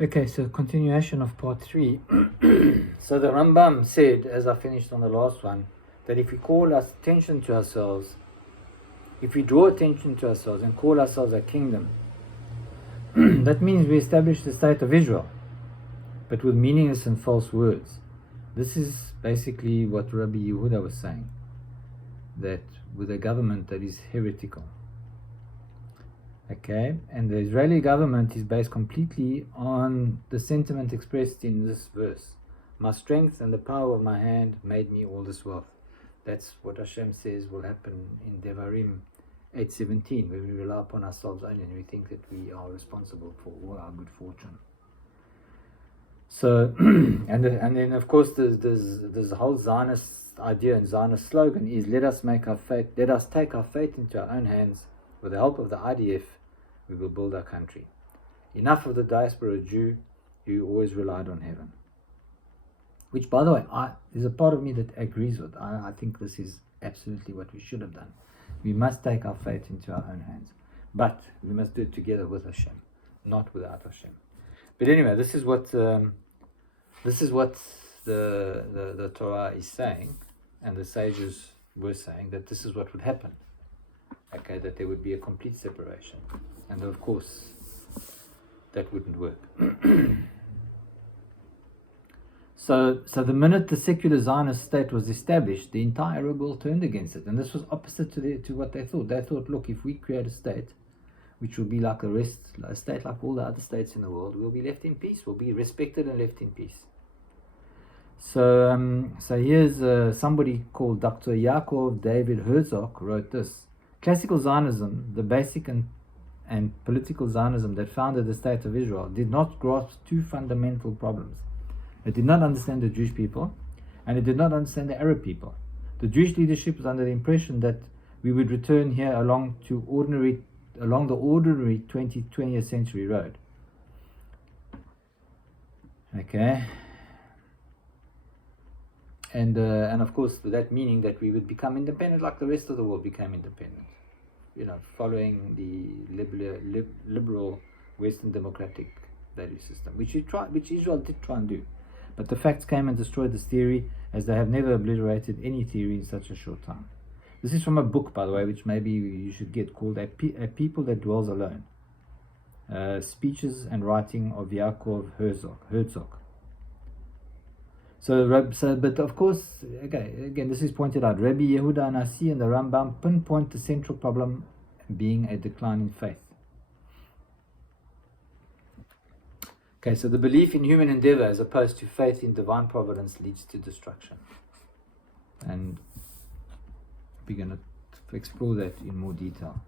Okay, so continuation of part 3. So the Rambam said, as I finished on the last one, that if we call us attention to ourselves, if we draw attention to ourselves and call ourselves a kingdom, that means we establish the state of Israel, but with meaningless and false words. This is basically what Rabbi Yehuda was saying, that with a government that is heretical. Okay, and the Israeli government is based completely on the sentiment expressed in this verse. My strength and the power of my hand made me all this wealth. That's what Hashem says will happen in Devarim 8:17, where we rely upon ourselves only and we think that we are responsible for all our good fortune. So, and then of course there's the whole Zionist idea and Zionist slogan is let us take our fate into our own hands. With the help of the IDF, we will build our country. Enough of the diaspora Jew who always relied on heaven. Which, by the way, there's a part of me that agrees with. I think this is absolutely what we should have done. We must take our fate into our own hands. But we must do it together with Hashem, not without Hashem. But anyway, this is what the Torah is saying, and the sages were saying that this is what would happen. Okay, that there would be a complete separation, and of course that wouldn't work. So the minute the secular Zionist state was established, the entire Arab world turned against it, and this was opposite to what they thought. They thought, look, if we create a state which will be like a state like all the other states in the world, we'll be left in peace, we'll be respected and left in peace. So here's somebody called Dr. Yaakov David Herzog wrote this. Classical Zionism, the basic and political Zionism that founded the State of Israel, did not grasp two fundamental problems. It did not understand the Jewish people, and it did not understand the Arab people. The Jewish leadership was under the impression that we would return here along the ordinary 20th century road. Okay. And of course, that meaning that we would become independent like the rest of the world became independent, following the liberal Western democratic value system, which Israel did try and do. But the facts came and destroyed this theory, as they have never obliterated any theory in such a short time. This is from a book, by the way, which maybe you should get, called A People That Dwells Alone. Speeches and Writing of Yaakov Herzog. But of course, again, this is pointed out. Rabbi Yehuda Anasi and the Rambam pinpoint the central problem being a decline in faith. Okay, so the belief in human endeavor as opposed to faith in divine providence leads to destruction. And we're going to explore that in more detail.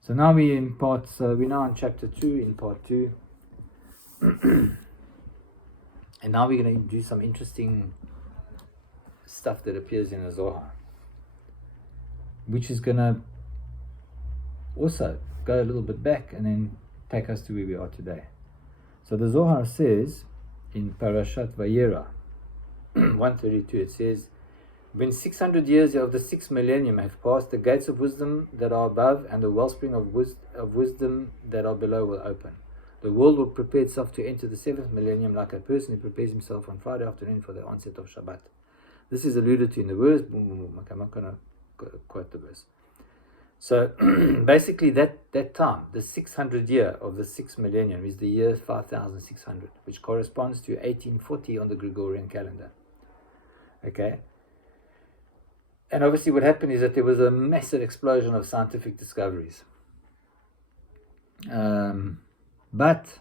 So now we're now in chapter 2, in part 2. And now we're going to do some interesting stuff that appears in the Zohar, which is going to also go a little bit back and then take us to where we are today. So the Zohar says in Parashat Vayera 132, it says, when 600 years of the 6th millennium have passed, the gates of wisdom that are above and the wellspring of wisdom that are below will open. The world will prepare itself to enter the 7th millennium like a person who prepares himself on Friday afternoon for the onset of Shabbat. This is alluded to in the verse. Okay, I'm not going to quote the verse. So basically that time, the 600 year of the 6th millennium is the year 5600, which corresponds to 1840 on the Gregorian calendar. Okay? And obviously what happened is that there was a massive explosion of scientific discoveries. But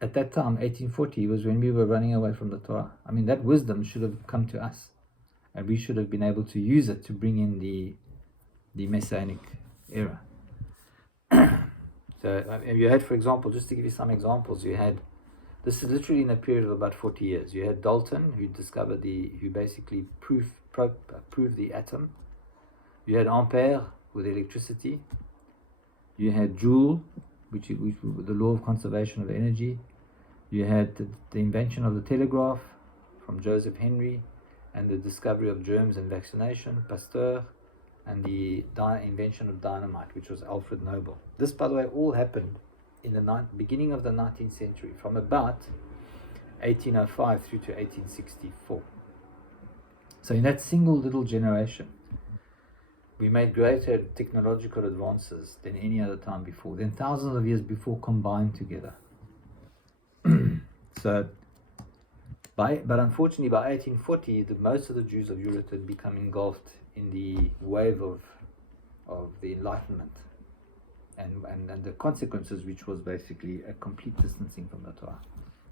at that time, 1840, was when we were running away from the Torah. I mean, that wisdom should have come to us, and we should have been able to use it to bring in the Messianic era. So you had, for example, just to give you some examples, this is literally in a period of about 40 years. You had Dalton, who basically proved the atom. You had Ampere with electricity. You had Joule, which was the law of conservation of energy. You had the invention of the telegraph from Joseph Henry, and the discovery of germs and vaccination, Pasteur, and the invention of dynamite, which was Alfred Nobel. This, by the way, all happened in the beginning of the 19th century, from about 1805 through to 1864. So in that single little generation, we made greater technological advances than any other time before, than thousands of years before combined together. But unfortunately, by 1840, most of the Jews of Europe had become engulfed in the wave of the Enlightenment, and the consequences, which was basically a complete distancing from the Torah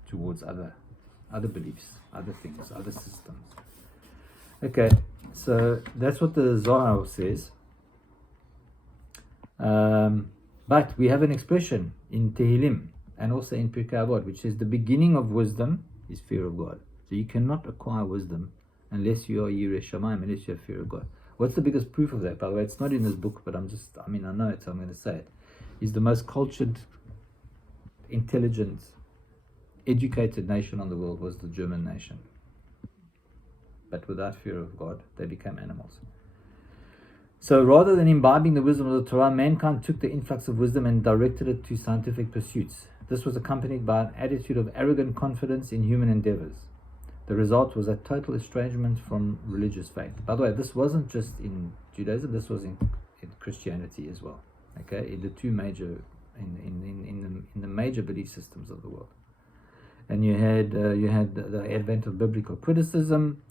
towards other beliefs, other things, other systems. Okay, so that's what the Zohar says. But we have an expression in Tehillim and also in Pirkei Avot, which says the beginning of wisdom is fear of God. So you cannot acquire wisdom unless you are Yirei Shamayim, unless you have fear of God. What's the biggest proof of that? By the way, it's not in this book, but I know it, so I'm going to say it. He's the most cultured, intelligent, educated nation on the world was the German nation. But without fear of God, they became animals. So rather than imbibing the wisdom of the Torah, mankind took the influx of wisdom and directed it to scientific pursuits. This was accompanied by an attitude of arrogant confidence in human endeavors. The result was a total estrangement from religious faith. By the way, this wasn't just in Judaism, this was in Christianity as well. Okay, in the two major, in the major belief systems of the world. And you had the advent of biblical criticism.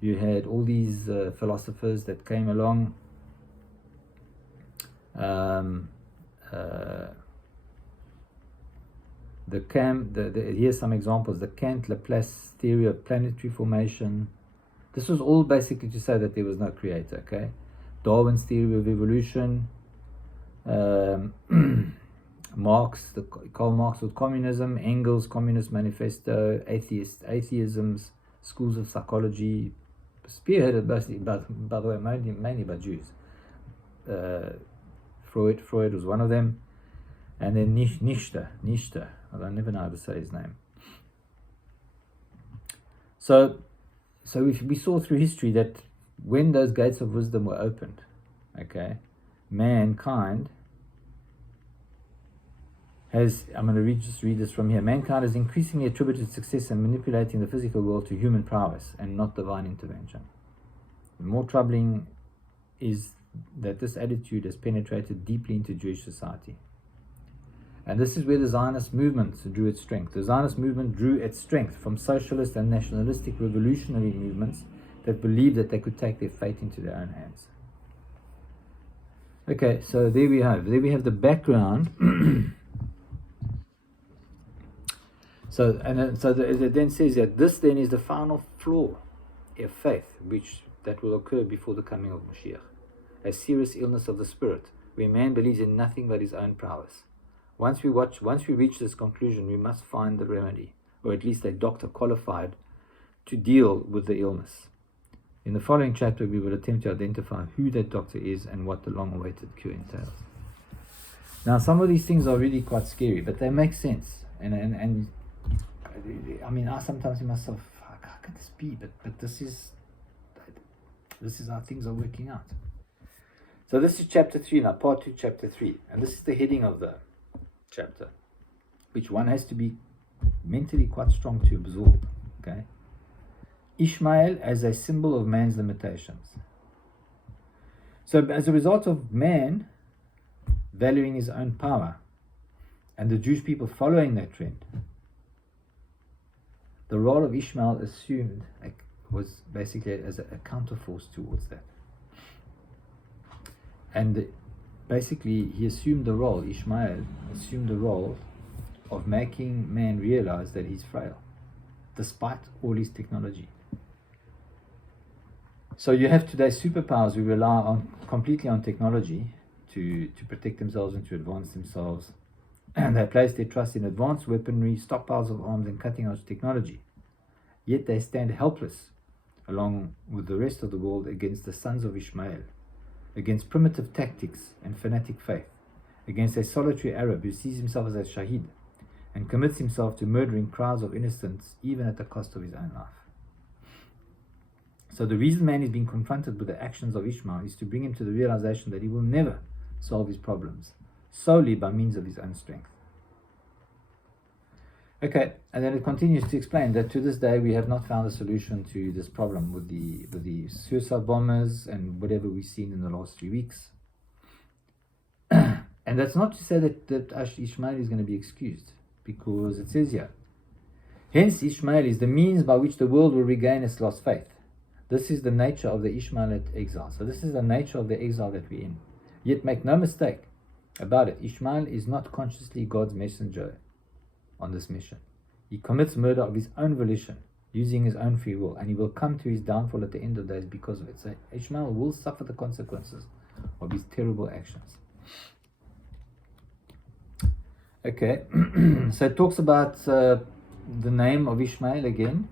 You had all these philosophers that came along. Here's some examples. The Kant-Laplace theory of planetary formation. This was all basically to say that there was no creator. Okay, Darwin's theory of evolution. Karl Marx with communism. Engels' Communist Manifesto. Atheisms. Schools of psychology, spearheaded basically, by the way, mainly by Jews. Freud was one of them, and then Nietzsche. I never know how to say his name. So we saw through history that when those gates of wisdom were opened, okay, mankind has, I'm going to read this from here. Mankind has increasingly attributed success in manipulating the physical world to human prowess and not divine intervention. The more troubling is that this attitude has penetrated deeply into Jewish society. And this is where the Zionist movement drew its strength. The Zionist movement drew its strength from socialist and nationalistic revolutionary movements that believed that they could take their fate into their own hands. Okay, so there we have the background. So it then says that this then is the final flaw of faith, that will occur before the coming of Mashiach, a serious illness of the spirit, where man believes in nothing but his own prowess. Once we reach this conclusion, we must find the remedy, or at least a doctor qualified to deal with the illness. In the following chapter, we will attempt to identify who that doctor is and what the long-awaited cure entails. Now, some of these things are really quite scary, but they make sense, and I mean, I sometimes in myself, how could this be? But this is how things are working out. So this is chapter 3 now, part 2, chapter 3, and this is the heading of the chapter, which one has to be mentally quite strong to absorb. Okay, Ishmael as a symbol of man's limitations. So as a result of man valuing his own power, and the Jewish people following that trend, the role of Ishmael was basically as a counterforce towards that. And basically Ishmael assumed the role of making man realize that he's frail, despite all his technology. So you have today superpowers who rely completely on technology to protect themselves and to advance themselves. And they place their trust in advanced weaponry, stockpiles of arms, and cutting-edge technology. Yet they stand helpless, along with the rest of the world, against the sons of Ishmael, against primitive tactics and fanatic faith, against a solitary Arab who sees himself as a shaheed and commits himself to murdering crowds of innocents, even at the cost of his own life. So the reason man is being confronted with the actions of Ishmael is to bring him to the realization that he will never solve his problems solely by means of his own strength. Okay, and then it continues to explain that to this day we have not found a solution to this problem with the suicide bombers and whatever we've seen in the last 3 weeks. And that's not to say that Ishmael is going to be excused, because it says here, hence Ishmael is the means by which the world will regain its lost faith. This is the nature of the Ishmaelite exile. So this is the nature of the exile that we're in. Yet make no mistake about it, Ishmael is not consciously God's messenger on this mission. He commits murder of his own volition, using his own free will, and he will come to his downfall at the end of days because of it. So Ishmael will suffer the consequences of his terrible actions. Okay, so it talks about the name of Ishmael again,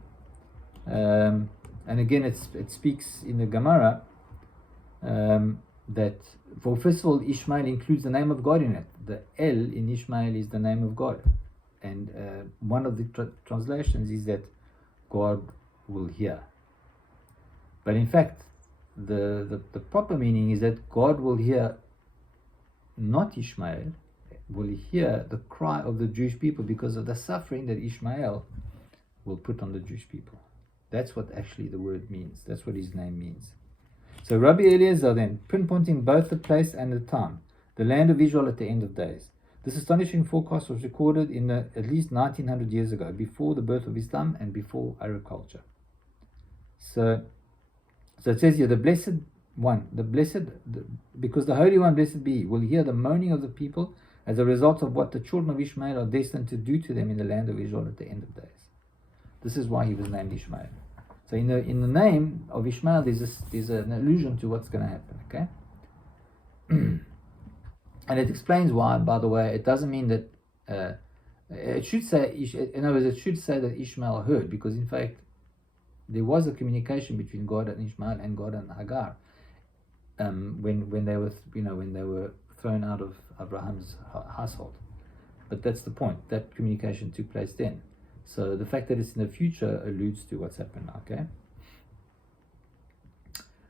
and again it speaks in the Gemara that, for first of all, Ishmael includes the name of God in it. The El in Ishmael is the name of God, and one of the translations is that God will hear. But in fact, the proper meaning is that God will hear not Ishmael, will hear the cry of the Jewish people because of the suffering that Ishmael will put on the Jewish people. That's what actually the word means. That's what his name means. So Rabbi Eliezer then, pinpointing both the place and the time, the land of Israel at the end of days. This astonishing forecast was recorded in at least 1900 years ago, before the birth of Islam and before Arab culture. So it says here, the blessed one, because the Holy One, blessed be He, will hear the moaning of the people as a result of what the children of Ishmael are destined to do to them in the land of Israel at the end of days. This is why he was named Ishmael. So in the name of Ishmael, there's an allusion to what's going to happen. Okay, and it explains why. By the way, it doesn't mean that it should say. In other words, it should say that Ishmael heard, because in fact there was a communication between God and Ishmael and God and Hagar when they were thrown out of Abraham's household. But that's the point. That communication took place then. So the fact that it's in the future alludes to what's happened. Okay.